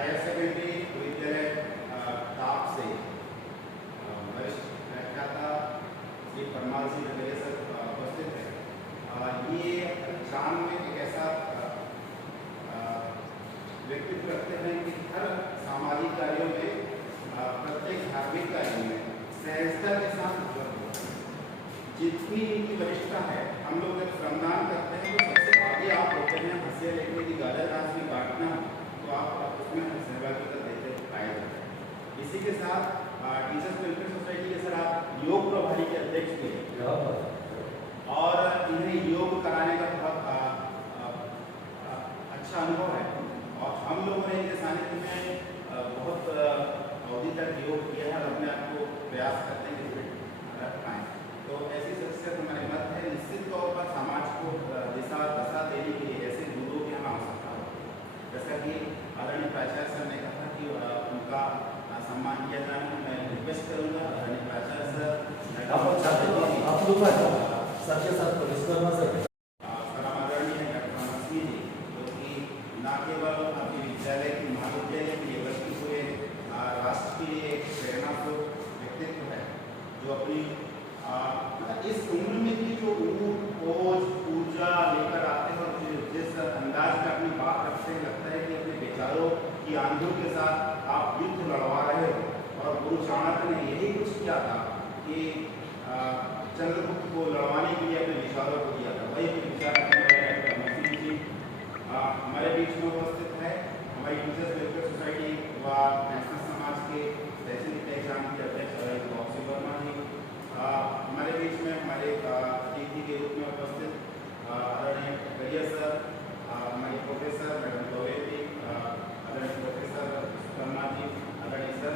Higher secondary विद्यालय ताप से वरिष्ठ व्याख्याता श्री परमाल सिंह नगरिया सर उपस्थित है। ये चांद में एक ऐसा व्यक्तित्व रखते हैं कि हर सामाजिक कार्यों में प्रत्येक धार्मिक कार्यों में सहजता के साथ उपलब्ध होता है। जितनी इनकी वरिष्ठता है, हम लोग जब श्रमदान करते हैं तो सबसे आगे आप होते हैं। हंसिया लेखने की गाजर घास में काटना तो आप उसमें सहभागिता देते पाए जाते हैं। इसी के साथ टीचर्स वेलफेयर सोसाइटी के सर आप योग प्रभारी के अध्यक्ष थे और इन्हें योग कराने का बहुत अच्छा अनुभव है और हम लोगों ने इनके सानिध्य में बहुत अवधि तक योग किया है और अपने आप को प्रयास करते हैं कि रख पाएँ। तो ऐसी शख्सियत हमारे मत है। निश्चित तौर पर समाज को दिशा दशा देने के लिए ऐसे गुरुओं की हम आवश्यकता होती है। जैसा कि आदरणीय प्राचार्य सर ने कहा कि उनका सम्मान किया जाना, मैं रिक्वेस्ट करूँगा आदरणीय प्राचार्य सर सबके साथ परिश्रम सर आदरणीय डॉक्टर मसीह जी, जो कि न केवल अपने विद्यालय की महाविद्यालय की बल्कि पूरे राष्ट्र के लिए एक प्रेरणास्रोत व्यक्तित्व है, जो अपनी इस उम्र में भी जो ओज ऊर्जा लेकर आते हैं और जिस अंदाज में अपनी बात रखते हैं, लगता है कि अपने विचारों की आंधियों के साथ आप युद्ध लड़वा रहे हो। और गुरु चाणक्य ने यही कुछ किया था कि चंद्रगुप्त को लड़वाने के लिए अपने विचारों को दिया था। वही विचार मसीह जी हमारे बीच में उपस्थित है। हमारी टीचर्स वेलफेयर सोसाइटी व नेशनल समाज के तहसील एग्जाम के अध्यक्ष बॉक्सी वर्मा जी हमारे बीच में हमारे अतिथि के रूप में उपस्थित आदरणीय नगरिया सर, हमारे प्रोफेसर मैडम द्विवेदी, आदरणीय प्रोफेसर शर्मा जी, आदरणीय सर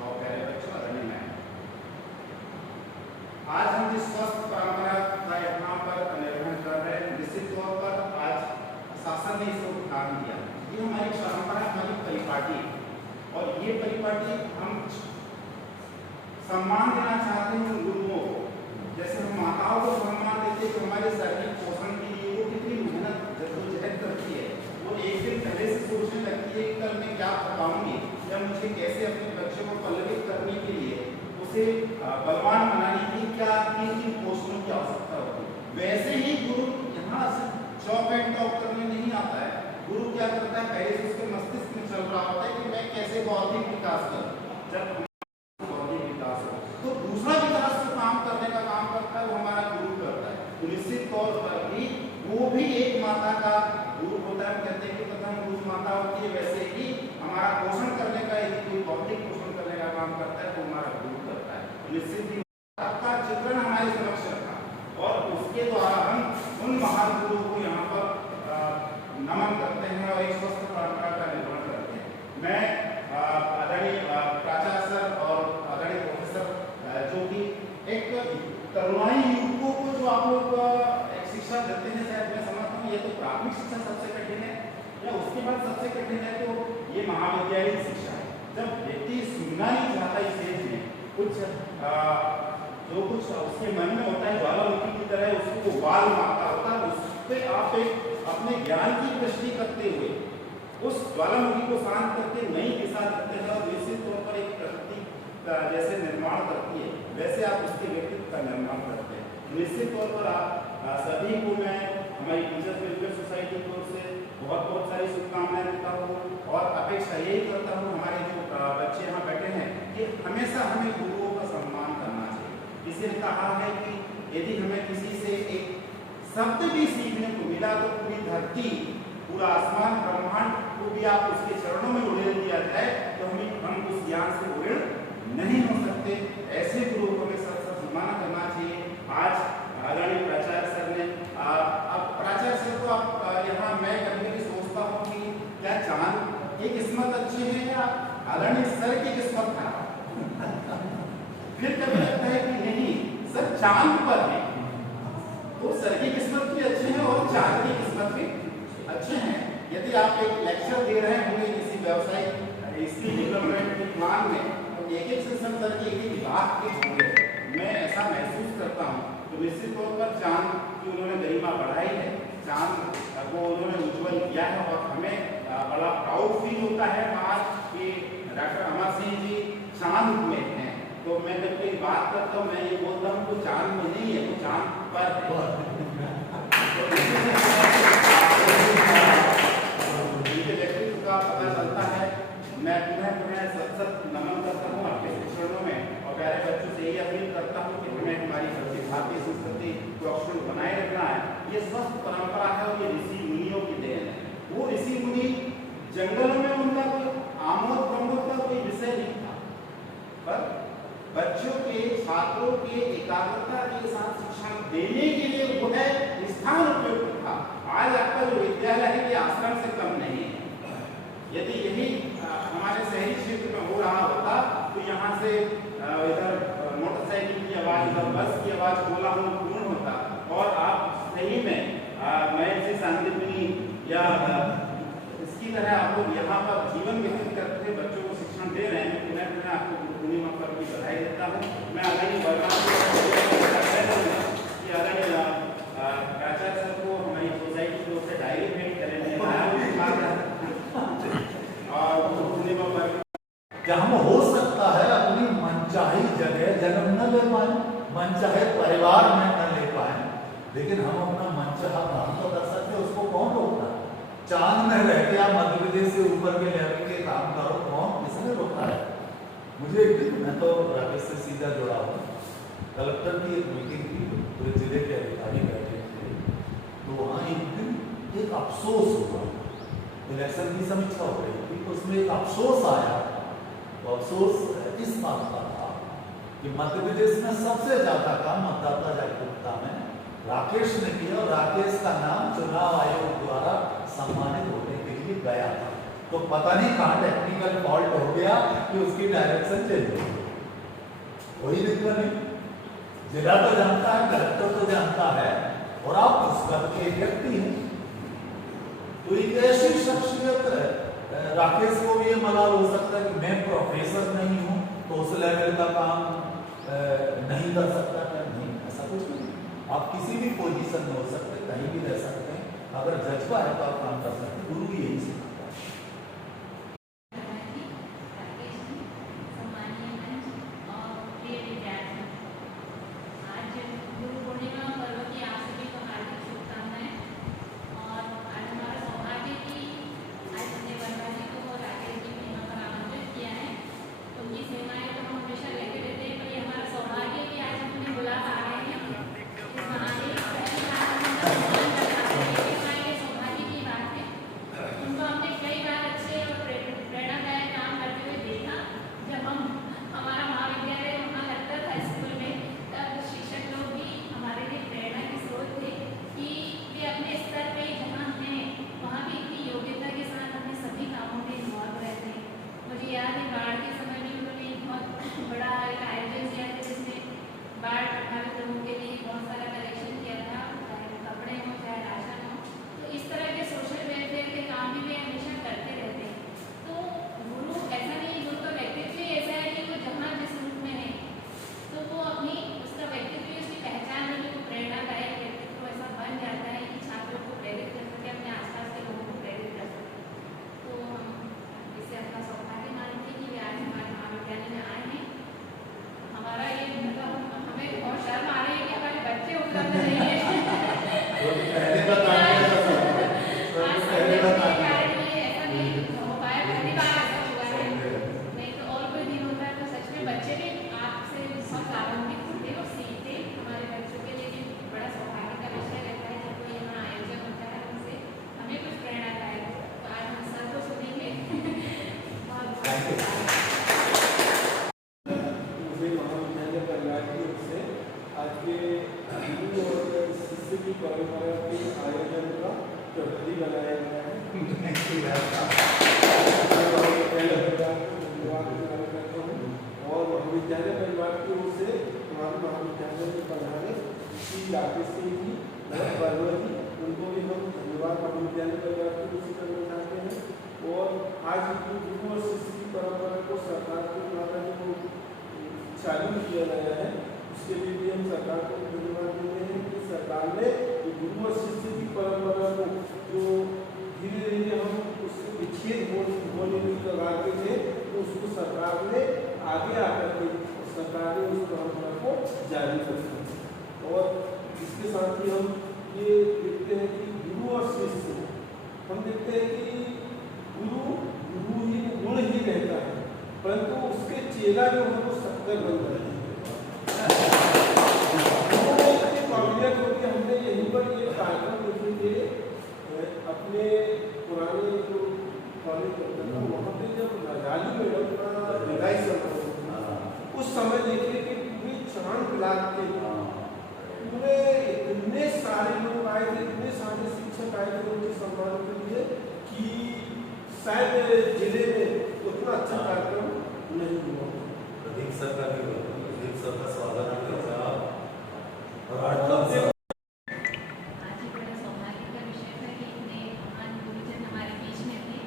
और प्यारे बच्चों, आदरणीय मैम। आज हम जिस स्वस्थ परंपरा का यहाँ पर निर्वहन कर रहे हैं, निश्चित तौर पर आज शासन ने इसको ध्यान दिया। ये हमारी परंपरा, हमारी परिपाटी और ये परिपाटी हम सम्मान देना चाहते हैं उन गुरुओं को। जैसे हम माताओं को सम्मान देते हैं कि हमारे शारीरिक पोषण के लिए वो कितनी मेहनत जद्दोजहद करती है। वो एक दिन पहले से सोचने लगती है कि कल मैं क्या पकाऊंगी या मुझे कैसे अपने बच्चे को पल्लवित करने के लिए, उसे बलवान बनाने की क्या किन पोषणों की आवश्यकता होती है। वैसे ही गुरु यहाँ से चॉप एंड टॉप करने नहीं आता है। गुरु क्या करता है, पहले से उसके मस्तिष्क में चल रहा होता है कि मैं कैसे बौद्धिक विकास करूँ। जब तो दूसरा विकास को काम करने का काम करता है वो हमारा गुरु करता है। तो निश्चित तौर पर भी वो भी एक माता का गुरु होता है। कहते हैं कि प्रथम गुरु माता होती है, वैसे ही हमारा पोषण करने का, यदि कोई बौद्धिक पोषण करने का काम करता है तो हमारा गुरु करता है। तो निश्चित ही आपका चित्रण हमारे समक्ष रखा और उसके द्वारा हम उन महान गुरुओं को यहाँ पर नमन करते हैं और एक स्वस्थ परंपरा का निर्माण करते हैं। मैं आदरणीय प्राचार्य सर और आदरणीय प्रोफेसर जो कि एक तरुणाई युवकों को जो आप लोग एक शिक्षा देते हैं, शायद मैं समझता हूँ ये तो प्राथमिक शिक्षा सबसे कठिन है या उसके बाद सबसे कठिन है तो ये महाविद्यालय शिक्षा है। जब व्यक्ति सुनना नहीं चाहता इस एज में, कुछ जो कुछ उसके मन में होता है ज्वालामुखी की तरह उसको उबाल मारता होता है, उस पर आप एक अपने ज्ञान की दृष्टि करते हुए उस ज्वालामुखी को शांत करके नई दिशा देते हैं और निश्चित तौर पर एक प्रकृति जैसे निर्माण करती है, वैसे आप उसके व्यक्तित्व का निर्माण करते हैं। निश्चित तौर पर आप सभी को मैं हमारी टीचर्स वेलफेयर सोसाइटी की ओर से बहुत बहुत सारी शुभकामनाएं देता हूँ और अपेक्षा यही करता हूँ हमारे जो बच्चे यहाँ बैठे हैं कि हमेशा हमें गुरुओं का सम्मान करना चाहिए। इसलिए कहा है कि यदि हमें किसी से एक शब्द भी सीखने को मिला तो पूरी धरती, पूरा आसमान, ब्रह्मांड को भी आप उसके चरणों में उड़ेल दिया जाए तो हम उस ज्ञान से उड़ेल नहीं हो सकते। ऐसे गुरुओं को हमें सम्मान करना चाहिए। आज आदरणीय प्राचार्य सर ने अब प्राचार्य सर को आप यहाँ मैं कभी कभी सोचता हूँ कि क्या चांद की किस्मत अच्छी है या आदरणीय सर की किस्मत खराब। फिर कभी लगता है कि नहीं, सर चांद पर है तो सर की किस्मत भी अच्छी है और चांद की किस्मत भी अच्छे हैं। यदि आप एक लेक्चर दे रहे होंगे किसी व्यवसायिक स्किल डेवलपमेंट के प्लान में, एक एक सेशन सर के एक विभाग के होंगे, मैं ऐसा महसूस करता हूँ। तो निश्चित तौर पर चांद की उन्होंने गरिमा बढ़ाई है, चांद को उन्होंने उज्जवल किया है और हमें बड़ा प्राउड फील होता है आज कि डॉक्टर अमर सिंह जी चांद में हैं। तो मैं जब कोई बात करता हूँ मैं ये बोलता हूँ वो चांद में नहीं है, वो चांद पर है। उनके व्यक्तित्व का पता चलता है। मैं पुनः सत नमन करता हूँ आपके शिक्षणों में और प्यारे बच्चों से यही अपील करता हूँ कि हमें हमारी भारतीय संस्कृति को अक्षुण बनाए रखना है। ये स्वस्थ परंपरा है और ये ऋषि मुनियों की देन है। वो ऋषि मुनि जंगलों में उनका कोई आमोद प्रमोद का कोई विषय नहीं था, पर बच्चों के छात्रों के एकाग्रता के साथ शिक्षा देने के लिए वो है स्थान उपयुक्त था। आज आपका जो विद्यालय है ये आश्रम से कम नहीं है। यदि यही हमारे शहरी क्षेत्र में हो रहा होता तो यहाँ से इधर मोटरसाइकिल की आवाज, इधर बस की आवाज कोलाहल पूर्ण होता और आप सही में महर्षि सांदीपनि या इसकी तरह आप लोग यहाँ पर जीवन व्यतीत करते हुए बच्चों को शिक्षण दे रहे हैं। मैं आपको गुरु पूर्णिमा पर भी बधाई देता हूँ। मैं आदरणीय वर्मा कि आदरणीय प्राचार्य सर को हमारी सोसाइटी की ओर से डायरी भेंट करेंगे और गुरु पूर्णिमा पर जहाँ हो सकता है अपनी मनचाही जगह जन्म न ले पाए, मनचाहे परिवार में न ले पाए, लेकिन हम अपना मनचाहा काम तो कर सकते हैं। उसको कौन रोकता है? चांद में रह के आप मध्य प्रदेश से ऊपर के लेवल के काम करो, कौन किसने रोका है? मुझे एक दिन, मैं तो राकेश से सीधा जुड़ा हूँ, कलेक्टर की एक मीटिंग थी, पूरे जिले के अधिकारी बैठे थे, तो वहाँ एक दिन एक अफसोस हुआ। इलेक्शन की समीक्षा हो रही थी, उसमें एक अफसोस आया। तो अफसोस इस बात का था कि मध्य प्रदेश में सबसे ज्यादा काम मतदाता जागरूकता में राकेश ने किया और राकेश का नाम चुनाव आयोग द्वारा सम्मानित होने के लिए गया था। तो पता नहीं कहाँ टेक्निकल फॉल्ट हो गया कि उसकी डायरेक्शन चेंज हो गई। कोई दिक्कत नहीं, जिला तो जानता है, कलेक्टर तो जानता है और आप उस पद के व्यक्ति हैं। तो एक ऐसी शख्सियत राकेश को भी ये मलाल हो सकता है कि मैं प्रोफेसर नहीं हूँ तो उस लेवल का काम नहीं कर सकता है। नहीं, ऐसा कुछ नहीं। आप किसी भी पोजीशन में हो सकते, कहीं भी रह सकते हैं। अगर जज्बा है तो आप काम कर सकते हैं। गुरु भी यही सिखाता है। गुरु और शिष्य की परंपरा को जो धीरे धीरे हम उससे साथ ही हम ये देखते हैं कि गुरु और शिष्य, हम देखते हैं कि गुरु ही गुण ही रहता है, परंतु उसके चेला जो है वो शक्कर बन जाते हैं। काबिलियत होती है। हमने यहीं पर एक कार्यक्रम देखे थे अपने पुराने जो कॉलेज होता था, वहाँ पे जब राजू मैडम का विदाई समारोह, उस समय देखिए कि पूरे चांद ब्लॉक के पूरे इतने सारे लोग आए थे, इतने सारे शिक्षक आए थे उनके सम्मान के लिए कि शायद जिले में उतना अच्छा कार्यक्रम नहीं हुआ। प्रदीप सर का भी हुआ, प्रदीप सर का स्वागत करते हैं आप। और 8 लाख से आज एक बड़ा सौभाग्य का विषय था कि इतने महान गुरुजन हमारे बीच में थे,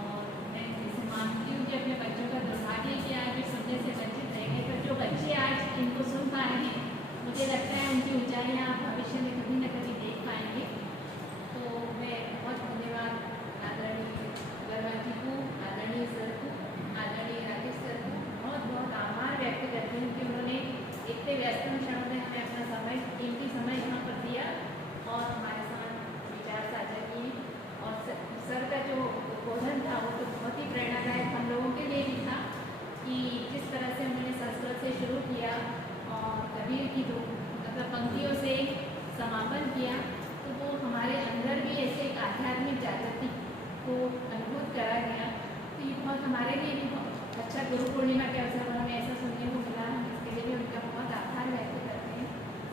और मैं जैसे मानती हूँ कि अपने बच्चों का दुर्भाग्य कि आज वे सुनने से वंचित रह गए, पर जो बच्चे आज इनको सुन पा रहे हैं, मुझे लगता है उनकी ऊंचाइयाँ आप भविष्य में कभी न कभी देख पाएंगे। तो मैं बहुत धन्यवाद आदरणीय अग्रवाल जी को, आदरणीय सर को, आदरणीय राकेश सर को बहुत बहुत आभार व्यक्त करती हूँ कि उन्होंने इतने व्यस्त क्षणों में हमें अपना समय, कीमती समय यहाँ पर दिया और हमारे साथ विचार साझा किए। और सर का जो उद्बोधन था वो तो बहुत ही प्रेरणादायक हम लोगों के लिए भी था कि जिस तरह से उन्होंने संस्कृत से शुरू किया और कबीर की जो मतलब पंक्तियों से समापन किया, तो वो हमारे अंदर भी ऐसे एक आध्यात्मिक जागृति को अनुभूत करा गया। तो ये बहुत हमारे लिए भी बहुत अच्छा गुरु पूर्णिमा के अवसर पर हमें ऐसा सुनने को मिला। हम इसके लिए भी उनका बहुत आभार व्यक्त करते हैं।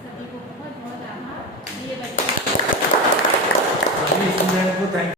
सभी को बहुत बहुत आभार। ये बच्चे सभी स्टूडेंट को थैंक